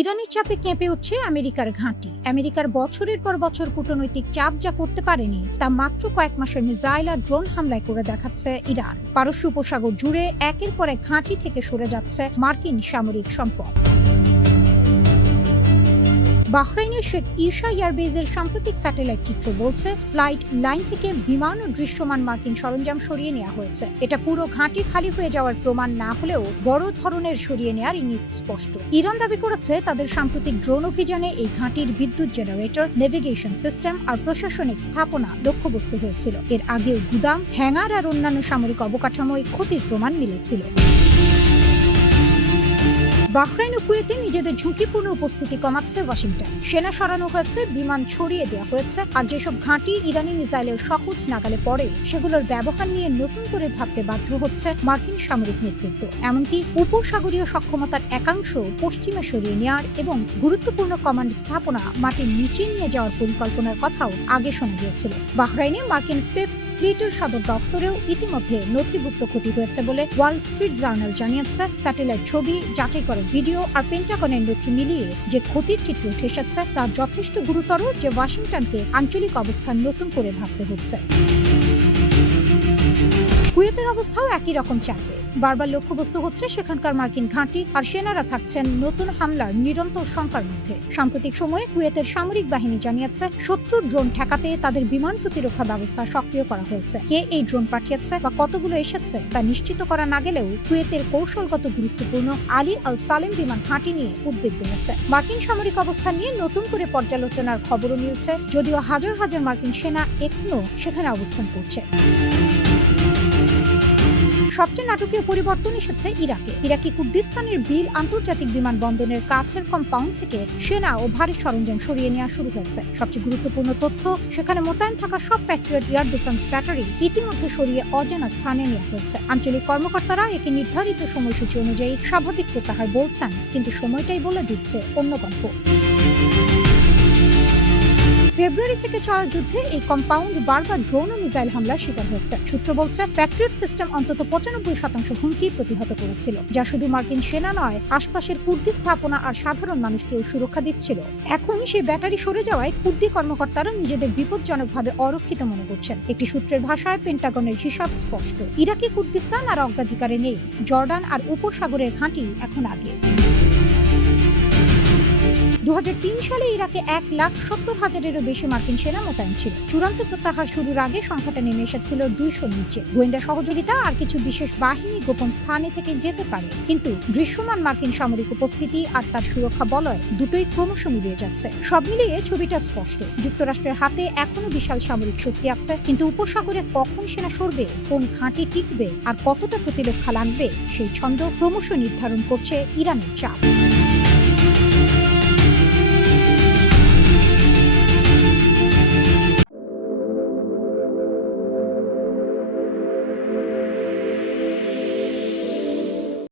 ইরানের চাপে কেঁপে উঠছে আমেরিকার ঘাঁটি। আমেরিকার বছরের পর বছর কূটনৈতিক চাপ যা করতে পারেনি তা মাত্র কয়েক মাসের মিসাইল আর ড্রোন হামলায় করে দেখাচ্ছে ইরান। পারস্য উপসাগর জুড়ে একের পর এক ঘাঁটি থেকে সরে যাচ্ছে মার্কিন সামরিক সম্পদ। বাহরাইনের শেখ ঈসা এয়ারবেজের সাম্প্রতিক স্যাটেলাইট চিত্র বলছে ফ্লাইট লাইন থেকে বিমান ও দৃশ্যমান মার্কিন সরঞ্জাম সরিয়ে নেওয়া হয়েছে। এটা পুরো ঘাঁটি খালি হয়ে যাওয়ার প্রমাণ না হলেও বড় ধরনের সরিয়ে নেওয়ার ইঙ্গিত স্পষ্ট। ইরান দাবি করেছে তাদের সাম্প্রতিক ড্রোন অভিযানে এই ঘাঁটির বিদ্যুৎ জেনারেটর, নেভিগেশন সিস্টেম আর প্রশাসনিক স্থাপনা লক্ষ্যবস্তু হয়েছিল। এর আগেও গুদাম, হ্যাঙ্গার আর অন্যান্য সামরিক অবকাঠামোয় ক্ষতির প্রমাণ মিলেছিল। বাহরাইন ও কুয়েতে নিজেদের ঝুঁকিপূর্ণ উপস্থিতি কমাচ্ছে ওয়াশিংটন। সেনা সরানো হয়েছে, বিমান ছড়িয়ে দেওয়া হয়েছে, আর যেসব ঘাঁটি ইরানি মিসাইলের সহজ নাগালে পড়ে সেগুলোর ব্যবহার নিয়ে নতুন করে ভাবতে বাধ্য হচ্ছে মার্কিন সামরিক নেতৃত্ব। এমনকি উপসাগরীয় সক্ষমতার একাংশ পশ্চিমে সরিয়ে নেওয়ার এবং গুরুত্বপূর্ণ কমান্ড স্থাপনা মাটির নিচে নিয়ে যাওয়ার পরিকল্পনার কথাও আগে শোনা গিয়েছিল। বাহরাইনে মার্কিন ফিফথ ফ্লিটের সদর দফতরেও ইতিমধ্যে নথিভুক্ত ক্ষতি হয়েছে বলে ওয়াল স্ট্রিট জার্নাল জানিয়েছে। স্যাটেলাইট ছবি, যাচাই করা ভিডিও আর পেন্টাগনের নথি মিলিয়ে যে ক্ষতির চিত্র উঠে এসেছে তা যথেষ্ট গুরুতর যে ওয়াশিংটনকে আঞ্চলিক অবস্থান নতুন করে ভাবতে হচ্ছে। কুয়েতের অবস্থাও একই রকম চাপে। বারবার লক্ষ্যবস্তু হচ্ছে সেখানকার মার্কিন ঘাঁটি, আর সেনারা থাকছেন নতুন হামলার নিরন্তর শঙ্কার মধ্যে। সাম্প্রতিক সময়ে কুয়েতের সামরিক বাহিনী জানিয়েছে শত্রুর ড্রোন ঠেকাতে তাদের বিমান প্রতিরক্ষা ব্যবস্থা সক্রিয় করা হয়েছে। কে এই ড্রোন পাঠিয়েছে বা কতগুলো এসেছে তা নিশ্চিত করা না গেলেও কুয়েতের কৌশলগত গুরুত্বপূর্ণ আলী আল সালেম বিমান ঘাঁটি নিয়ে উদ্বেগ বেড়েছে। মার্কিন সামরিক অবস্থান নিয়ে নতুন করে পর্যালোচনার খবরও মিলছে, যদিও হাজার হাজার মার্কিন সেনা এখনো সেখানে অবস্থান করছে। সবচেয়ে নাটকীয় পরিবর্তন এসেছে ইরাকি কুর্দিস্তানের বিল আন্তর্জাতিক বিমানবন্দরের কাছের কম্পাউন্ড থেকে সেনা ও ভারী সরঞ্জাম সরিয়ে নেওয়া শুরু হয়েছে। সবচেয়ে গুরুত্বপূর্ণ তথ্য, সেখানে মোতায়েন থাকা সব প্যাট্রিয়ট এয়ার ডিফেন্স ব্যাটারি ইতিমধ্যে সরিয়ে অজানা স্থানে নেওয়া হয়েছে। আঞ্চলিক কর্মকর্তারা একে নির্ধারিত সময়সূচি অনুযায়ী স্বাভাবিক প্রত্যাহার বলছেন, কিন্তু সময়টাই বলে দিচ্ছে অন্য গল্প। ফেব্রুয়ারি থেকে চলা যুদ্ধে এই কম্পাউন্ড বারবার ড্রোন ও মিসাইল হামলার শিকার হয়েছে। সূত্র বলছে প্যাট্রিয়ট সিস্টেম অন্তত 95% হুমকি প্রতিহত করেছিল, যা শুধু মার্কিন সেনা নয়, আশপাশের কুর্দি স্থাপনা আর সাধারণ মানুষকেও সুরক্ষা দিচ্ছিল। এখন সেই ব্যাটারি সরে যাওয়ায় কুর্দি কর্মকর্তারা নিজেদের বিপজ্জনকভাবে অরক্ষিত মনে করছেন। একটি সূত্রের ভাষায় পেন্টাগনের হিসাব স্পষ্ট, ইরাকি কুর্দিস্তান আর অগ্রাধিকারে নেই, জর্ডান আর উপসাগরের ঘাঁটি এখন আগে। 2003 সালে ইরাকে 1,70,000-এরও বেশি মার্কিন সেনা মোতায়েন ছিল। চূড়ান্ত প্রত্যাহার শুরুর আগে সংখ্যাটা নেমে এসেছিল 200-র নিচে। গোয়েন্দা সহযোগিতা আর কিছু বিশেষ বাহিনী গোপন স্থানে থেকে যেতে পারে, কিন্তু দৃশ্যমান মার্কিন সামরিক উপস্থিতি আর তার সুরক্ষা বলয় দুটোই ক্রমশ মিলিয়ে যাচ্ছে। সব মিলিয়ে ছবিটা স্পষ্ট, যুক্তরাষ্ট্রের হাতে এখনো বিশাল সামরিক শক্তি আছে, কিন্তু উপসাগরে কখন সেনা সরবে, কোন ঘাঁটি টিকবে আর কতটা প্রতিরক্ষা লাগবে সেই ছন্দ ক্রমশ নির্ধারণ করছে ইরানের চাপ।